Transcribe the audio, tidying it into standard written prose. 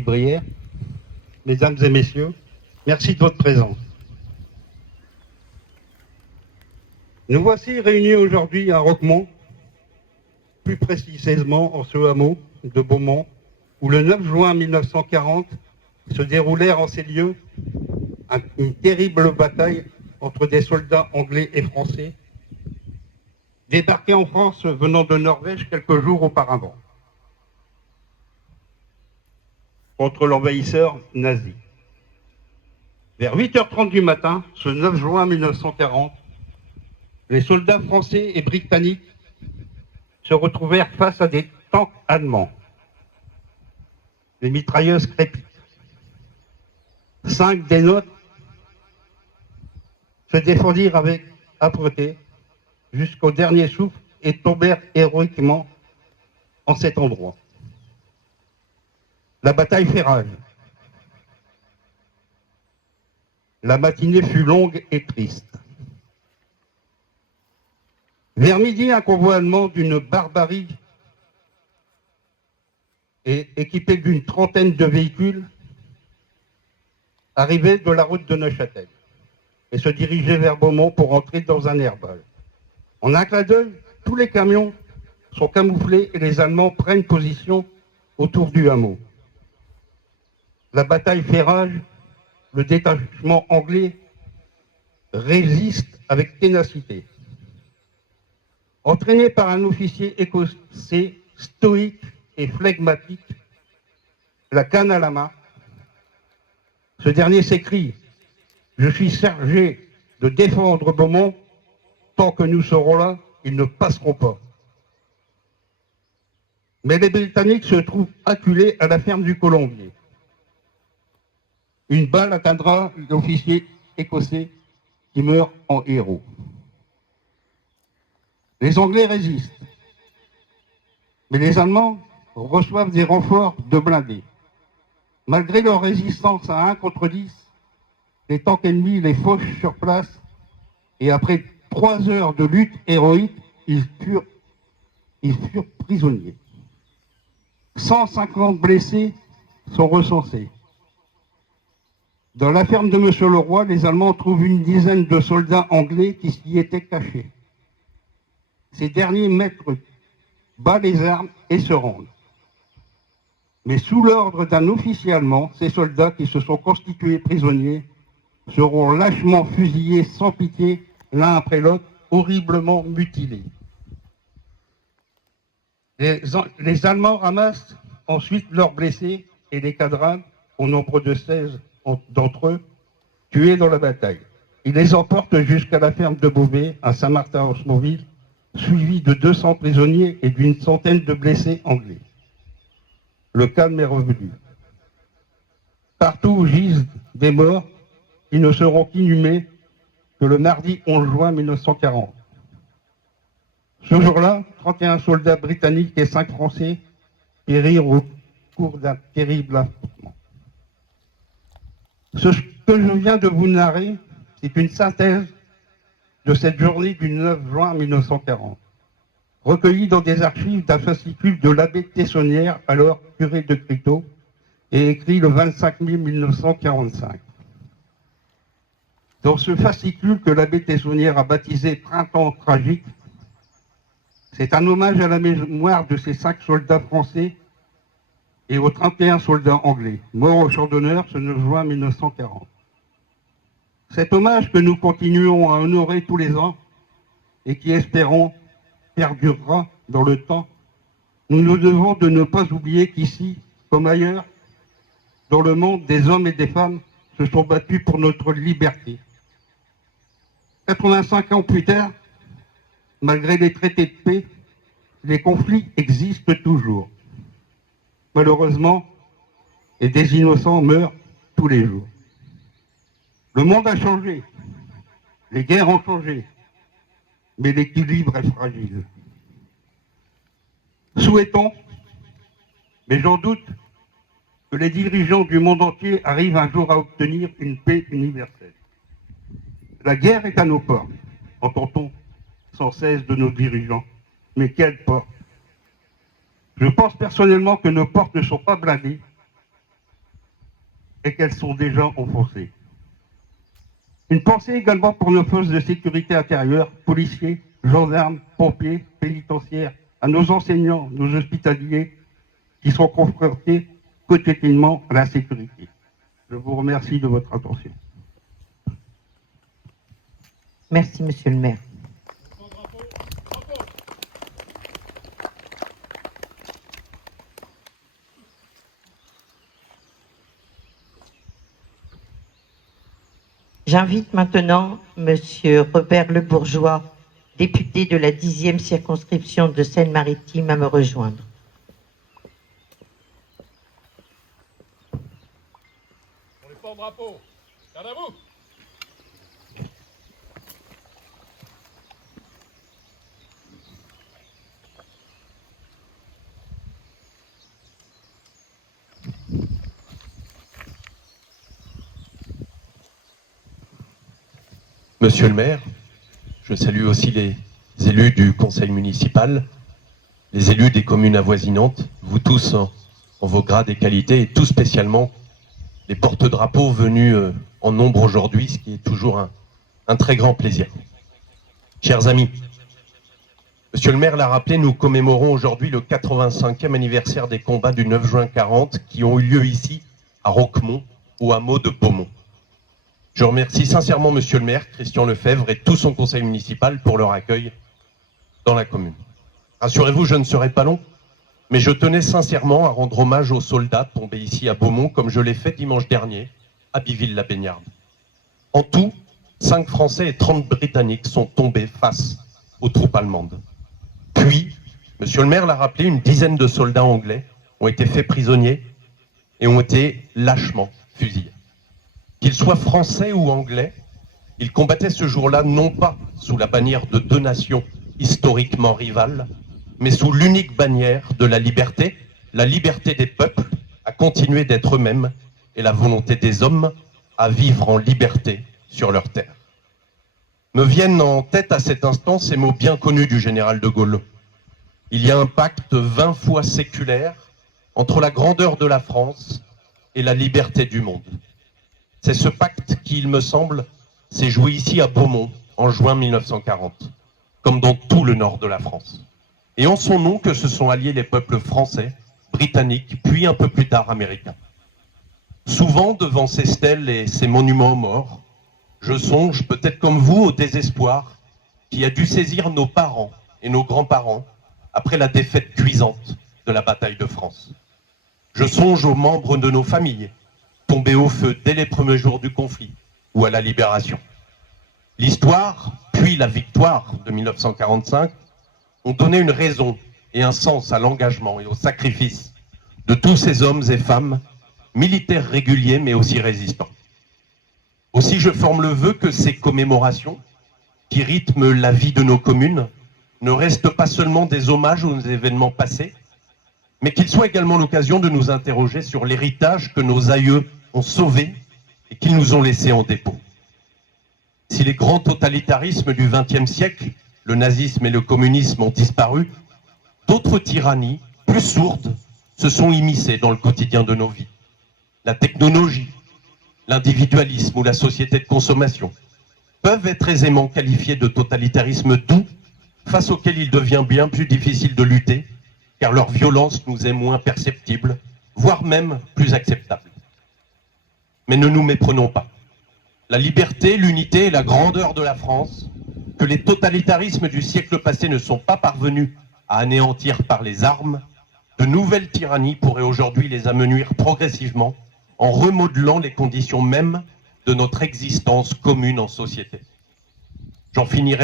Brière, mesdames et messieurs, merci de votre présence. Nous voici réunis aujourd'hui à Roquemont, plus précisément en ce hameau de Beaumont, où le 9 juin 1940 se déroulèrent en ces lieux une terrible bataille entre des soldats anglais et français, débarqués en France venant de Norvège quelques jours auparavant, contre l'envahisseur nazi. Vers 8h30 du matin, ce 9 juin 1940, les soldats français et britanniques se retrouvèrent face à des tanks allemands. Les mitrailleuses crépitent. 5 des nôtres se défendirent avec âpreté jusqu'au dernier souffle et tombèrent héroïquement en cet endroit. La bataille fait rage. La matinée fut longue et triste. Vers midi, un convoi allemand d'une barbarie et équipé d'une trentaine de véhicules arrivait de la route de Neuchâtel et se dirigeait vers Beaumont pour entrer dans un herbage. En un clin d'œil, tous les camions sont camouflés et les Allemands prennent position autour du hameau. La bataille fait rage, le détachement anglais résiste avec ténacité. Entraîné par un officier écossais stoïque et flegmatique, la canne à la main, ce dernier s'écrie « Je suis chargé de défendre Beaumont, tant que nous serons là, ils ne passeront pas ». Mais les Britanniques se trouvent acculés à la ferme du Colombier. Une balle atteindra l'officier écossais qui meurt en héros. Les Anglais résistent, mais les Allemands reçoivent des renforts de blindés. Malgré leur résistance à 1 contre 10, les tanks ennemis les fauchent sur place et après 3 heures de lutte héroïque, ils furent prisonniers. 150 blessés sont recensés. Dans la ferme de M. Leroy, les Allemands trouvent une dizaine de soldats anglais qui s'y étaient cachés. Ces derniers mettent bas les armes et se rendent. Mais sous l'ordre d'un officier allemand, ces soldats qui se sont constitués prisonniers seront lâchement fusillés sans pitié, l'un après l'autre, horriblement mutilés. Les Allemands ramassent ensuite leurs blessés et les cadavres, au nombre de 16 d'entre eux, tués dans la bataille. Ils les emportent jusqu'à la ferme de Beauvais, à Saint-Martin-en-Smoville, suivis de 200 prisonniers et d'une centaine de blessés anglais. Le calme est revenu. Partout gisent des morts qui ne seront inhumés que le mardi 11 juin 1940. Ce jour-là, 31 soldats britanniques et 5 Français périrent au cours d'un terrible affrontement. Ce que je viens de vous narrer, c'est une synthèse de cette journée du 9 juin 1940, recueillie dans des archives d'un fascicule de l'abbé Tessonnière, alors curé de Criteaux, et écrit le 25 mai 1945. Dans ce fascicule que l'abbé Tessonnière a baptisé « Printemps tragique », c'est un hommage à la mémoire de ces 5 soldats français et aux 31 soldats anglais, morts au champ d'honneur ce 9 juin 1940. Cet hommage que nous continuons à honorer tous les ans et qui, espérons, perdurera dans le temps, nous nous devons de ne pas oublier qu'ici, comme ailleurs, dans le monde, des hommes et des femmes se sont battus pour notre liberté. 85 ans plus tard, malgré les traités de paix, les conflits existent toujours. Malheureusement, et des innocents meurent tous les jours. Le monde a changé, les guerres ont changé, mais l'équilibre est fragile. Souhaitons, mais j'en doute, que les dirigeants du monde entier arrivent un jour à obtenir une paix universelle. La guerre est à nos portes, entend-on sans cesse de nos dirigeants. Mais quelle porte? Je pense personnellement que nos portes ne sont pas blindées, et qu'elles sont déjà enfoncées. Une pensée également pour nos forces de sécurité intérieure, policiers, gendarmes, pompiers, pénitentiaires, à nos enseignants, nos hospitaliers, qui sont confrontés quotidiennement à l'insécurité. Je vous remercie de votre attention. Merci, Monsieur le maire. J'invite maintenant Monsieur Robert Le Bourgeois, député de la 10e circonscription de Seine-Maritime, à me rejoindre. On les porte-drapeau. Garde à vous. Monsieur le maire, je salue aussi les élus du conseil municipal, les élus des communes avoisinantes, vous tous en vos grades et qualités, et tout spécialement les porte-drapeaux venus en nombre aujourd'hui, ce qui est toujours un très grand plaisir. Chers amis, monsieur le maire l'a rappelé, nous commémorons aujourd'hui le 85e anniversaire des combats du 9 juin 40 qui ont eu lieu ici, à Roquemont, au hameau de Beaumont. Je remercie sincèrement monsieur le maire, Christian Lefebvre, et tout son conseil municipal pour leur accueil dans la commune. Rassurez-vous, je ne serai pas long, mais je tenais sincèrement à rendre hommage aux soldats tombés ici à Beaumont, comme je l'ai fait dimanche dernier à Biville-la-Baignarde. En tout, 5 Français et 30 Britanniques sont tombés face aux troupes allemandes. Puis, monsieur le maire l'a rappelé, une dizaine de soldats anglais ont été faits prisonniers et ont été lâchement fusillés. Qu'ils soient français ou anglais, ils combattaient ce jour-là non pas sous la bannière de 2 nations historiquement rivales, mais sous l'unique bannière de la liberté des peuples à continuer d'être eux-mêmes et la volonté des hommes à vivre en liberté sur leur terre. Me viennent en tête à cet instant ces mots bien connus du général de Gaulle. Il y a un pacte 20 fois séculaire entre la grandeur de la France et la liberté du monde. C'est ce pacte qui, il me semble, s'est joué ici à Beaumont en juin 1940, comme dans tout le nord de la France. Et en son nom que se sont alliés les peuples français, britanniques, puis un peu plus tard américains. Souvent, devant ces stèles et ces monuments aux morts, je songe, peut-être comme vous, au désespoir qui a dû saisir nos parents et nos grands-parents après la défaite cuisante de la bataille de France. Je songe aux membres de nos familles, tombés au feu dès les premiers jours du conflit ou à la libération. L'histoire, puis la victoire de 1945, ont donné une raison et un sens à l'engagement et au sacrifice de tous ces hommes et femmes, militaires réguliers mais aussi résistants. Aussi, je forme le vœu que ces commémorations, qui rythment la vie de nos communes, ne restent pas seulement des hommages aux événements passés, mais qu'ils soient également l'occasion de nous interroger sur l'héritage que nos aïeux ont sauvé et qu'ils nous ont laissé en dépôt. Si les grands totalitarismes du XXe siècle, le nazisme et le communisme, ont disparu, d'autres tyrannies, plus sourdes, se sont immiscées dans le quotidien de nos vies. La technologie, l'individualisme ou la société de consommation peuvent être aisément qualifiés de totalitarisme doux, face auquel il devient bien plus difficile de lutter, car leur violence nous est moins perceptible, voire même plus acceptable. Mais ne nous méprenons pas. La liberté, l'unité et la grandeur de la France, que les totalitarismes du siècle passé ne sont pas parvenus à anéantir par les armes, de nouvelles tyrannies pourraient aujourd'hui les amenuire progressivement en remodelant les conditions mêmes de notre existence commune en société. J'en finirai